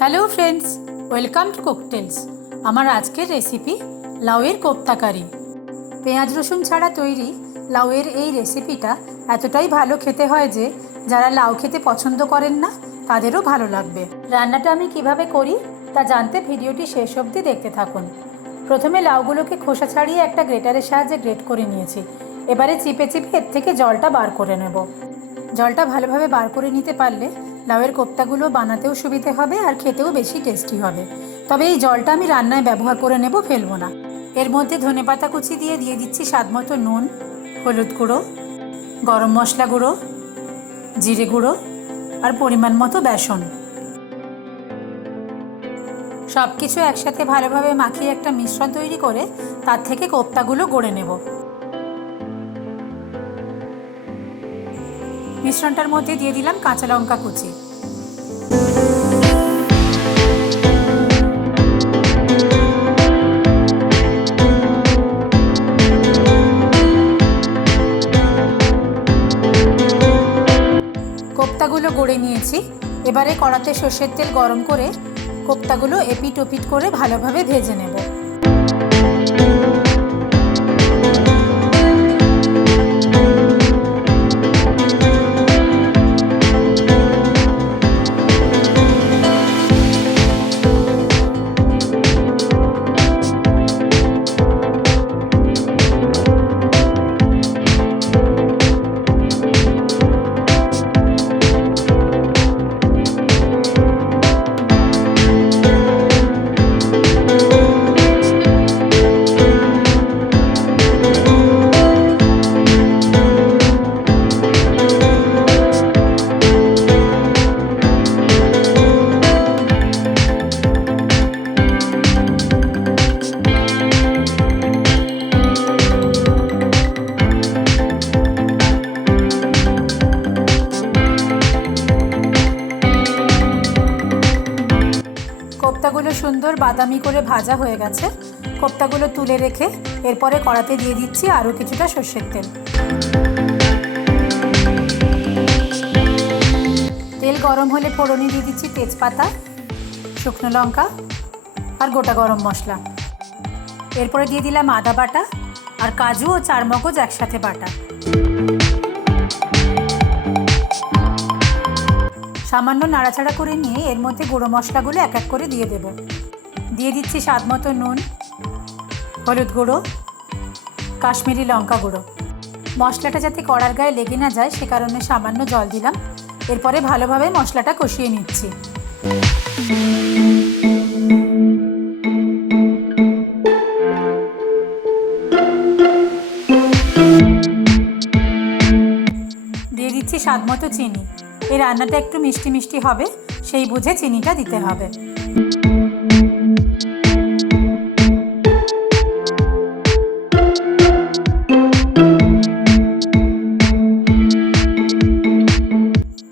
Hello friends, welcome to Cooktales. আমার আজকের recipe লাউয়ের কোপ্তাকারি। পেঁয়াজ রসুন ছাড়া তৈরি লাউয়ের এই রেসিপিটা এতটাই ভালো খেতে হয় যে যারা লাউ খেতে পছন্দ করেন না তাদেরও ভালো লাগবে। রান্নাটা আমি কিভাবে করি তা জানতে ভিডিওটি শেষ অবধি দেখতে থাকুন। প্রথমে লাউগুলোকে খোসা ছাড়িয়ে একটা গ্রেটারের সাহায্যে গ্রেট করে নিয়েছি। এবারে চিপে চিপে এর থেকে জলটা বার করে নেব। জলটা ভালোভাবে বার করে নিতে পারলে লাউয়ের কোপ্তাগুলো বানাতেও সুবিধে হবে আর খেতেও বেশি টেস্টি হবে। তবে এই জলটা আমি রান্নায় ব্যবহার করে নেব, ফেলবো না। এর মধ্যে ধনেপাতা কুচি দিয়ে দিচ্ছি স্বাদমতো নুন, হলুদ গুঁড়ো, গরম মশলা গুঁড়ো, জিরে গুঁড়ো আর পরিমাণ মতো বেসন। সব কিছু একসাথে ভালোভাবে মাখিয়ে একটা মিশ্রণ তৈরি করে তার থেকে কোপ্তাগুলো গড়ে নেব। মিশ্রণটার মধ্যে দিয়ে দিলাম কাঁচা লঙ্কা কুচি, কোপ্তাগুলো গড়ে নিয়েছি। এবারে কড়াতে সর্ষের তেল গরম করে কোপ্তাগুলো এপিট ওপিট করে ভালোভাবে ভেজে নেব। কোপ্তাগুলো সুন্দর বাদামি করে ভাজা হয়ে গেছে। কোপ্তাগুলো তুলে রেখে এরপরে কড়াতে দিয়ে দিচ্ছি আরও কিছুটা সর্ষের তেল। তেল গরম হলে ফোড়নে দিয়ে দিচ্ছি তেজপাতা, শুকনো লঙ্কা আর গোটা গরম মশলা। এরপরে দিয়ে দিলাম আদা বাটা আর কাজু ও চারমগজ একসাথে বাটা। সামান্য নাড়াচাড়া করে নিয়ে এর মধ্যে গুঁড়ো মশলাগুলো এক এক করে দিয়ে দেব। দিয়ে দিচ্ছি স্বাদমতো নুন, হলুদ গুঁড়ো, কাশ্মীরি লঙ্কা গুঁড়ো। মশলাটা যাতে কড়ার গায়ে লেগে না যায় সে কারণে সামান্য জল দিলাম। এরপরে ভালোভাবে মশলাটা কষিয়ে নিচ্ছি। দিয়ে দিচ্ছি স্বাদমতো চিনি। এই রান্নাটা একটু মিষ্টি মিষ্টি হবে, সেই বুঝে চিনিটা দিতে হবে।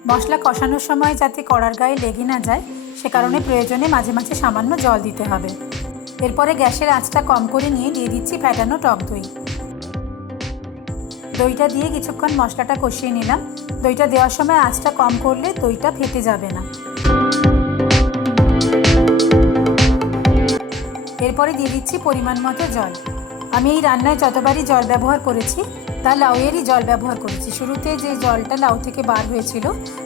মশলা কষানোর সময় যাতে কড়ার গায়ে লেগে না যায় সে কারণে প্রয়োজনে মাঝে মাঝে সামান্য জল দিতে হবে। এরপরে গ্যাসের আঁচটা কম করে নিয়ে দিয়ে দিচ্ছি ফ্যাটানো টক দই। দইটা দিয়ে কিছুক্ষণ মশলাটা কষিয়ে নিলাম। দইটা দেওয়ার সময় আঁচটা কম করলে দইটা ফেটে যাবে না। এরপরে দিয়ে দিচ্ছি পরিমাণ মতো জল। আমি এই রান্নায় যতবারই জল ব্যবহার করেছি তা লাউয়েরই জল ব্যবহার করেছি। শুরুতে যে জলটা লাউ থেকে বার হয়েছিল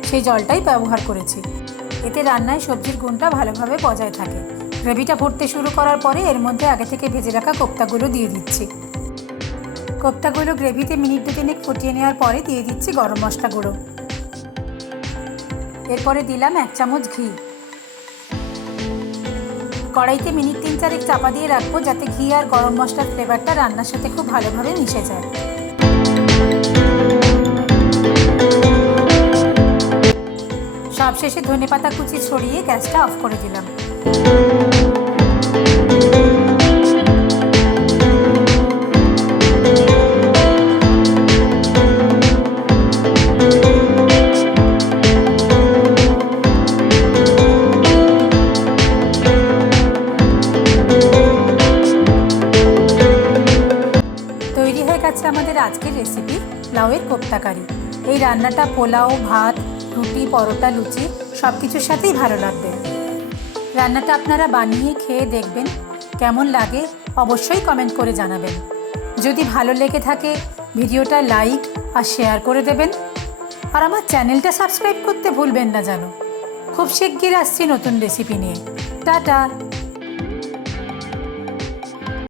সেই জলটাই ব্যবহার করেছি। এতে রান্নায় সবজির গুণটা ভালোভাবে বজায় থাকে। গ্রেভিটা ফুটতে শুরু করার পরে এর মধ্যে আগে থেকে ভেজে রাখা কোপ্তাগুলো দিয়ে দিচ্ছি। কোপ্তাগুলো গ্রেভিতে মিনিট 2-3 ফুটিয়ে নেওয়ার পরে দিয়ে দিচ্ছি গরম মশলা গুঁড়ো। এরপরে দিলাম 1 চামচ ঘি। কড়াইতে মিনিট 3-4 চাপা দিয়ে রাখবো যাতে ঘি আর গরম মশলার ফ্লেভারটা রান্নার সাথে খুব ভালোভাবে মিশে যায়। সবশেষে ধনেপাতা কুচি ছড়িয়ে গ্যাসটা অফ করে দিলাম। আমাদের আজকের রেসিপি লাউয়ের কোপ্তাকারি। এই রান্নাটা পোলাও, ভাত, রুটি, পরোটা, লুচি সব কিছুর সাথেই ভালো লাগবে। রান্নাটা আপনারা বানিয়ে খেয়ে দেখবেন, কেমন লাগে অবশ্যই কমেন্ট করে জানাবেন। যদি ভালো লেগে থাকে ভিডিওটা লাইক আর শেয়ার করে দেবেন, আর আমার চ্যানেলটা সাবস্ক্রাইব করতে ভুলবেন না যেন। খুব শিগগির আসছি নতুন রেসিপি নিয়ে। টাটা।